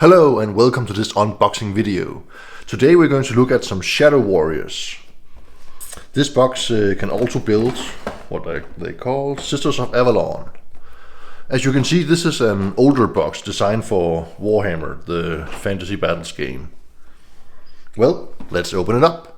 Hello and welcome to this unboxing video. Today we're going to look at some Shadow Warriors. This box can also build what they call Sisters of Avelorn. As you can see, this is an older box designed for Warhammer, the fantasy battles game. Well, let's open it up.